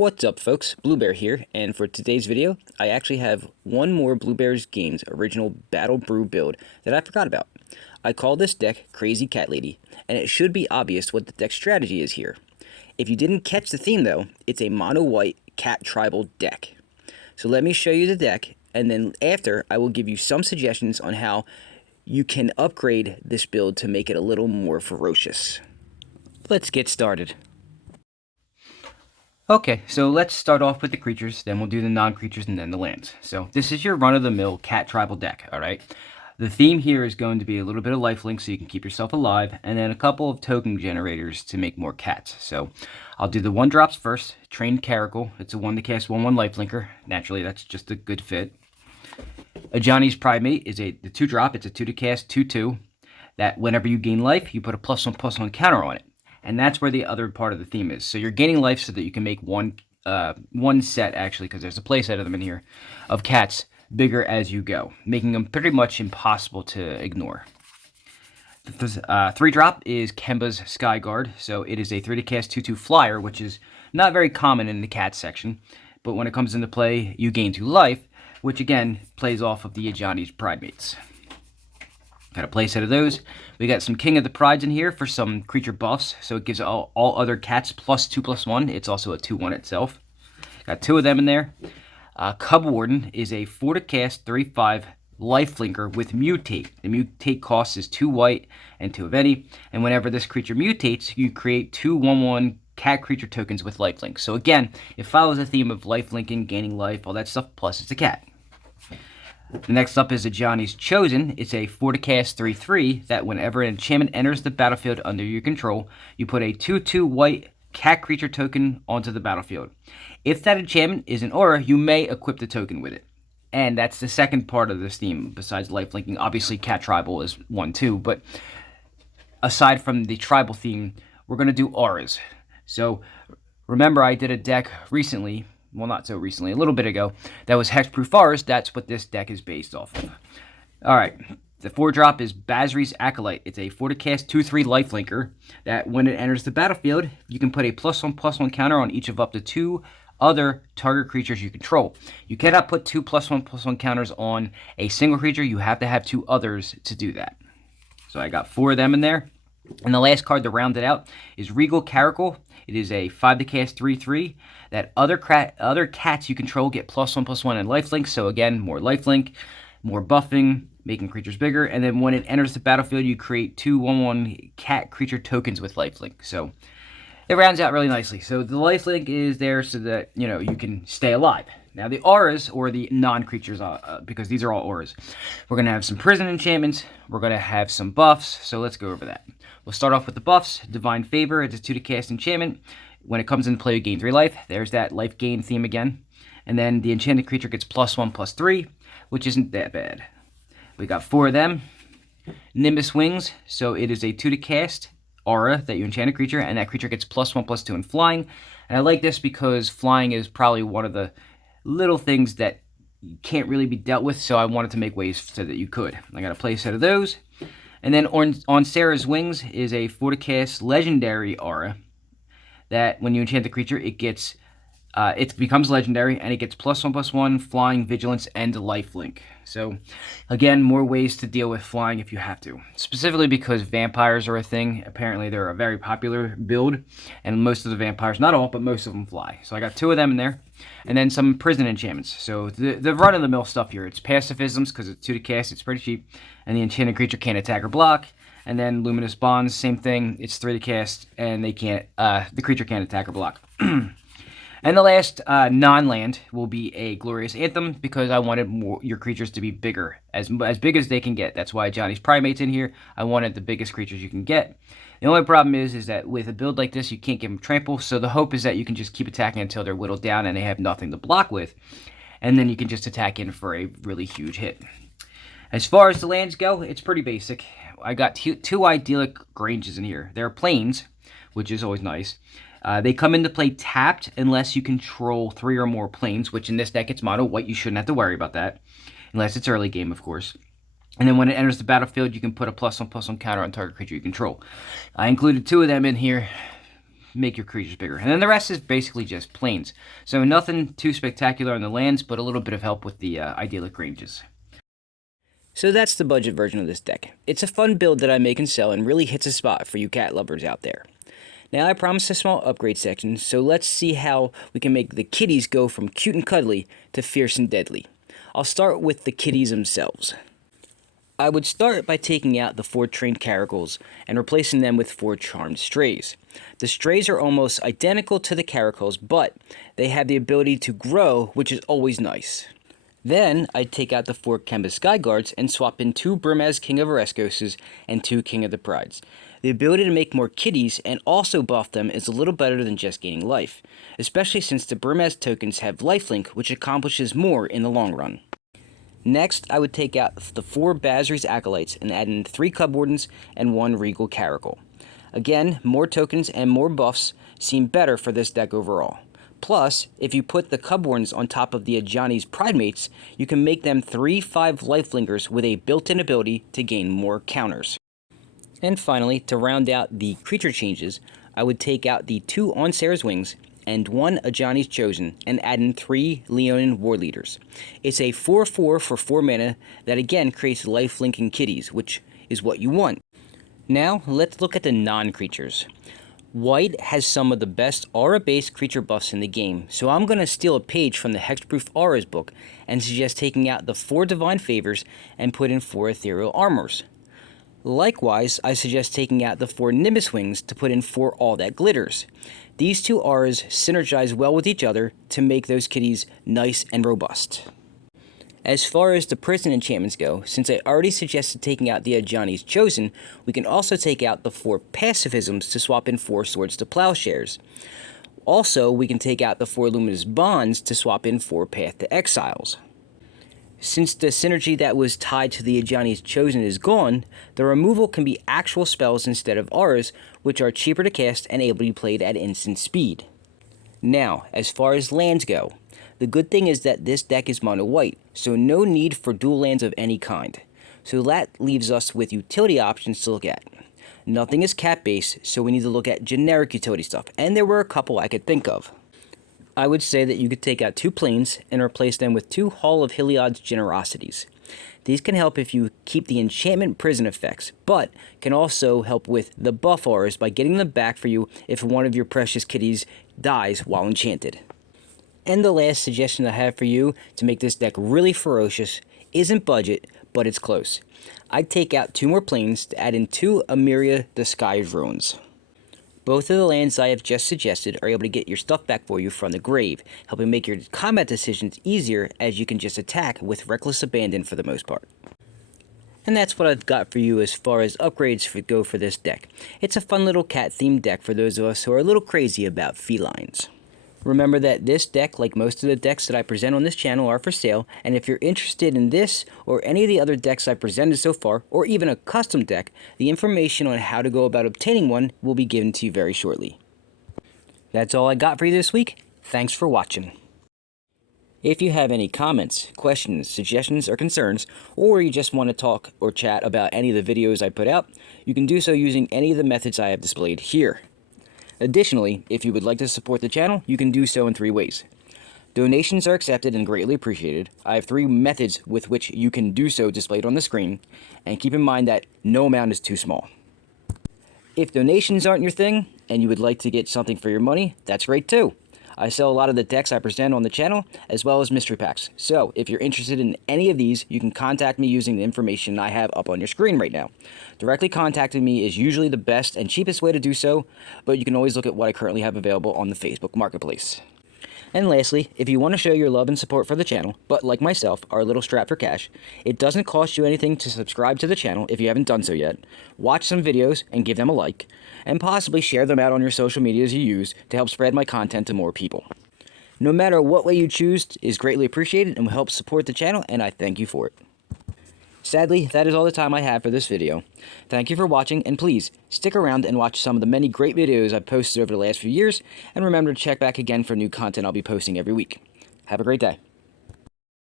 What's up folks, Bluebear here, and for today's video, I actually have one more Bluebears Games original Battle Brew build that I forgot about. I call this deck Crazy Cat Lady, and it should be obvious what the deck strategy is here. If you didn't catch the theme though, it's a mono-white cat tribal deck. So let me show you the deck, and then after I will give you some suggestions on how you can upgrade this build to make it a little more ferocious. Let's get started. Okay, so let's start off with the creatures, then we'll do the non-creatures, and then the lands. So this is your run-of-the-mill cat tribal deck, alright? The theme here is going to be a little bit of lifelink so you can keep yourself alive, and then a couple of token generators to make more cats. So I'll do the 1-drops first. Trained Caracal. It's a 1 to cast 1/1 lifelinker. Naturally, that's just a good fit. A Johnny's Primate is the 2-drop. It's a 2 to cast 2/2. That whenever you gain life, you put a +1/+1 counter on it. And that's where the other part of the theme is. So you're gaining life so that you can make one set, actually, because there's a play set of them in here, of cats bigger as you go, making them pretty much impossible to ignore. The 3-drop is Kemba's Skyguard. So it is a 3 to cast 2/2 flyer, which is not very common in the cat section. But when it comes into play, you gain 2 life, which again plays off of the Johnny's Primates. Got a playset of those. We got some King of the Prides in here for some creature buffs. So it gives all other cats +2/+1. It's also a 2/1 itself. Got 2 of them in there. Cub Warden is a 4 to cast 3/5 lifelinker with Mutate. The Mutate cost is 2 white and 2 of any. And whenever this creature mutates, you create 2 1/1 cat creature tokens with lifelink. So again, it follows the theme of lifelinking, gaining life, all that stuff, plus it's a cat. The next up is a Johnny's Chosen. It's a 4 to cast 3/3 that whenever an enchantment enters the battlefield under your control, you put a 2/2 white cat creature token onto the battlefield. If that enchantment is an aura, you may equip the token with it. And that's the second part of this theme, besides lifelinking. Obviously, cat tribal is one too, but aside from the tribal theme, we're going to do auras. So remember, I did a deck recently, well, not so recently, a little bit ago, that was Hexproof Auras. That's what this deck is based off of. Alright, the 4-drop is Basri's Acolyte. It's a 4 to cast 2/3 lifelinker that when it enters the battlefield, you can put a +1/+1 counter on each of up to 2 other target creatures you control. You cannot put 2 +1/+1 counters on a single creature. You have to have 2 others to do that. So I got 4 of them in there. And the last card to round it out is Regal Caracal. It is a 5 to cast 3/3 that other cats you control get +1/+1 in lifelink. So again, more lifelink, more buffing, making creatures bigger. And then when it enters the battlefield, you create 2 1/1 cat creature tokens with lifelink. So it rounds out really nicely. So the lifelink is there so that, you know, you can stay alive. Now the auras, or the non-creatures, because these are all auras, we're going to have some prison enchantments, we're going to have some buffs, so let's go over that. We'll start off with the buffs. Divine Favor, it's a 2 to cast enchantment. When it comes into play, you gain 3 life. There's that life gain theme again. And then the enchanted creature gets +1/+3, which isn't that bad. We got 4 of them. Nimbus Wings, so it is a 2 to cast aura that you enchant a creature, and that creature gets +1/+2 in flying. And I like this because flying is probably one of the little things that can't really be dealt with, so I wanted to make ways so that you could. I got a play set of those. And then on Sarah's Wings is a 4 to cast legendary aura that when you enchant the creature, it becomes legendary, and it gets +1/+1 flying, vigilance, and lifelink. So again, more ways to deal with flying if you have to. Specifically because vampires are a thing. Apparently they're a very popular build, and most of the vampires, not all, but most of them fly. So I got 2 of them in there. And then some prison enchantments. So the run-of-the-mill stuff here. It's pacifisms, because it's 2 to cast, it's pretty cheap. And the enchanted creature can't attack or block. And then Luminous Bonds, same thing. It's 3 to cast, and the creature can't attack or block. And the last non-land will be a Glorious Anthem, because I wanted your creatures to be bigger, as big as they can get. That's why Johnny's Primate's in here. I wanted the biggest creatures you can get. The only problem is that with a build like this, you can't give them trample, so the hope is that you can just keep attacking until they're whittled down and they have nothing to block with, and then you can just attack in for a really huge hit. As far as the lands go, it's pretty basic. I got 2 idyllic Granges in here. They're plains, which is always nice. They come into play tapped unless you control 3 or more planes, which in this deck it's mono white. You shouldn't have to worry about that, unless it's early game, of course. And then when it enters the battlefield, you can put a +1/+1 counter on target creature you control. I included 2 of them in here make your creatures bigger. And then the rest is basically just plains. So nothing too spectacular on the lands, but a little bit of help with the idyllic ranges. So that's the budget version of this deck. It's a fun build that I make and sell and really hits a spot for you cat lovers out there. Now I promised a small upgrade section, so let's see how we can make the kitties go from cute and cuddly to fierce and deadly. I'll start with the kitties themselves. I would start by taking out the 4 trained caracals and replacing them with 4 charmed strays. The strays are almost identical to the caracals, but they have the ability to grow, which is always nice. Then I'd take out the 4 Kemba Sky Guards and swap in 2 Brimaz King of Oreskoses and 2 King of the Prides. The ability to make more kitties and also buff them is a little better than just gaining life, especially since the Brimaz tokens have lifelink, which accomplishes more in the long run. Next, I would take out the 4 Basri's Acolytes and add in 3 Cub Wardens and 1 Regal Caracal. Again, more tokens and more buffs seem better for this deck overall. Plus, if you put the Cub Wardens on top of the Ajani's Pridemates, you can make them 3/5 lifelingers with a built-in ability to gain more counters. And finally, to round out the creature changes, I would take out the 2 On Sarah's Wings and 1 Ajani's Chosen and add in 3 Leonin War Leaders. It's a 4/4 for 4 mana that again creates life-linking kitties, which is what you want. Now, let's look at the non-creatures. White has some of the best aura-based creature buffs in the game, so I'm going to steal a page from the Hexproof Auras book and suggest taking out the 4 Divine Favors and put in 4 Ethereal Armors. Likewise, I suggest taking out the 4 Nimbus Wings to put in 4 All That Glitters. These 2 auras synergize well with each other to make those kitties nice and robust. As far as the prison enchantments go, since I already suggested taking out the Ajani's Chosen, we can also take out the 4 Pacifisms to swap in 4 Swords to Plowshares. Also, we can take out the 4 Luminous Bonds to swap in 4 Path to Exiles. Since the synergy that was tied to the Ajani's Chosen is gone, the removal can be actual spells instead of auras, which are cheaper to cast and able to be played at instant speed. Now, as far as lands go, the good thing is that this deck is mono white, so no need for dual lands of any kind. So that leaves us with utility options to look at. Nothing is cat based, so we need to look at generic utility stuff, and there were a couple I could think of. I would say that you could take out 2 plains and replace them with 2 Hall of Heliod's Generosities. These can help if you keep the enchantment prison effects, but can also help with the buff auras by getting them back for you if one of your precious kitties dies while enchanted. And the last suggestion I have for you to make this deck really ferocious isn't budget, but it's close. I'd take out 2 more plains to add in 2 Emiria Disguised Ruins. Both of the lands I have just suggested are able to get your stuff back for you from the grave, helping make your combat decisions easier as you can just attack with reckless abandon for the most part. And that's what I've got for you as far as upgrades go for this deck. It's a fun little cat-themed deck for those of us who are a little crazy about felines. Remember that this deck, like most of the decks that I present on this channel, are for sale, and if you're interested in this or any of the other decks I've presented so far, or even a custom deck, the information on how to go about obtaining one will be given to you very shortly. That's all I got for you this week. Thanks for watching. If you have any comments, questions, suggestions, or concerns, or you just want to talk or chat about any of the videos I put out, you can do so using any of the methods I have displayed here. Additionally, if you would like to support the channel, you can do so in 3 ways. Donations are accepted and greatly appreciated. I have 3 methods with which you can do so displayed on the screen, and keep in mind that no amount is too small. If donations aren't your thing, and you would like to get something for your money, that's great too. I sell a lot of the decks I present on the channel, as well as mystery packs. So, if you're interested in any of these, you can contact me using the information I have up on your screen right now. Directly contacting me is usually the best and cheapest way to do so, but you can always look at what I currently have available on the Facebook Marketplace. And lastly, if you want to show your love and support for the channel, but like myself, are a little strapped for cash, it doesn't cost you anything to subscribe to the channel if you haven't done so yet, watch some videos and give them a like, and possibly share them out on your social medias you use to help spread my content to more people. No matter what way you choose is greatly appreciated and will help support the channel, and I thank you for it. Sadly, that is all the time I have for this video. Thank you for watching, and please, stick around and watch some of the many great videos I've posted over the last few years, and remember to check back again for new content I'll be posting every week. Have a great day.